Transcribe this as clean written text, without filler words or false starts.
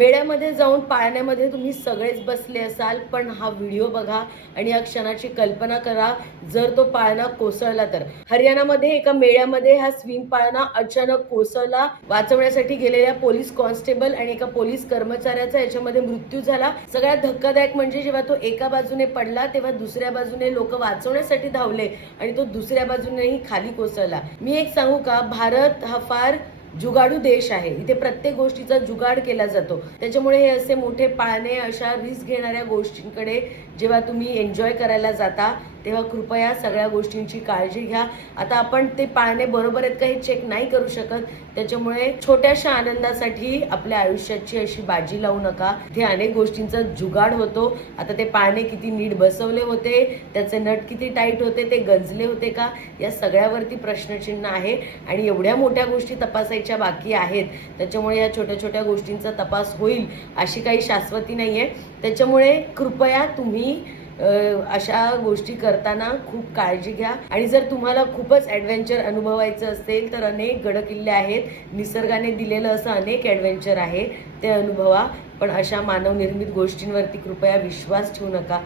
मेळ्यामध्ये जाऊन पाळण्यामध्ये तुम्ही सगळेच बसले असाल, पण हा व्हिडिओ बघा आणि या क्षणाची कल्पना करा जर तो पाळणा कोसळला तर. हरियाणामध्ये एका मेळ्यामध्ये हा स्विंग पाळणा अचानक कोसळला. वाचवण्यासाठी गेलेल्या पोलीस कॉन्स्टेबल आणि एका पोलीस कर्मचाऱ्याचा याच्यामध्ये मृत्यू झाला. सगळ्यात धक्कादायक म्हणजे जेव्हा तो एका बाजूने पडला तेव्हा दुसऱ्या बाजूने लोक वाचवण्यासाठी धावले आणि तो दुसऱ्या बाजूनेही खाली कोसळला. मी एक सांगू का, भारत हा फार जुगाडू देश आहे. इथे प्रत्येक गोष्टीचा जुगाड केला जातो. त्याच्यामुळे हे असे मोठे पाळणे, अशा रिस्क घेणाऱ्या गोष्टींकडे जेव्हा तुम्ही एन्जॉय करायला जाता तेव्हा कृपया सगळ्या गोष्टींची काळजी घ्या. आता आपण ते पाळणे बरोबर आहेत का हे चेक नाही करू शकत, त्याच्यामुळे छोट्याशा आनंदासाठी आपल्या आयुष्याची अशी बाजी लावू नका. इथे अनेक गोष्टींचा जुगाड होतो. आता ते पाळणे किती नीट बसवले होते, त्याचे नट किती टाईट होते, ते गंजले होते का, या सगळ्यावरती प्रश्नचिन्ह आहे. आणि एवढ्या मोठ्या गोष्टी तपासायच्या बाकी आहेत, त्याच्यामुळे या छोट्या छोट्या गोष्टींचा तपास होईल अशी काही शाश्वती नाहीये. त्याच्यामुळे कृपया तुम्ही अशा गोष्टी करताना खूप काळजी घ्या. आणि जर तुम्हाला खूपच ॲडव्हेंचर अनुभवायचं असेल तर अनेक गडकिल्ले आहेत, निसर्गाने दिलेलं असं अनेक ॲडव्हेंचर आहे, ते अनुभवा. पण अशा मानवनिर्मित गोष्टींवरती कृपया विश्वास ठेवू नका.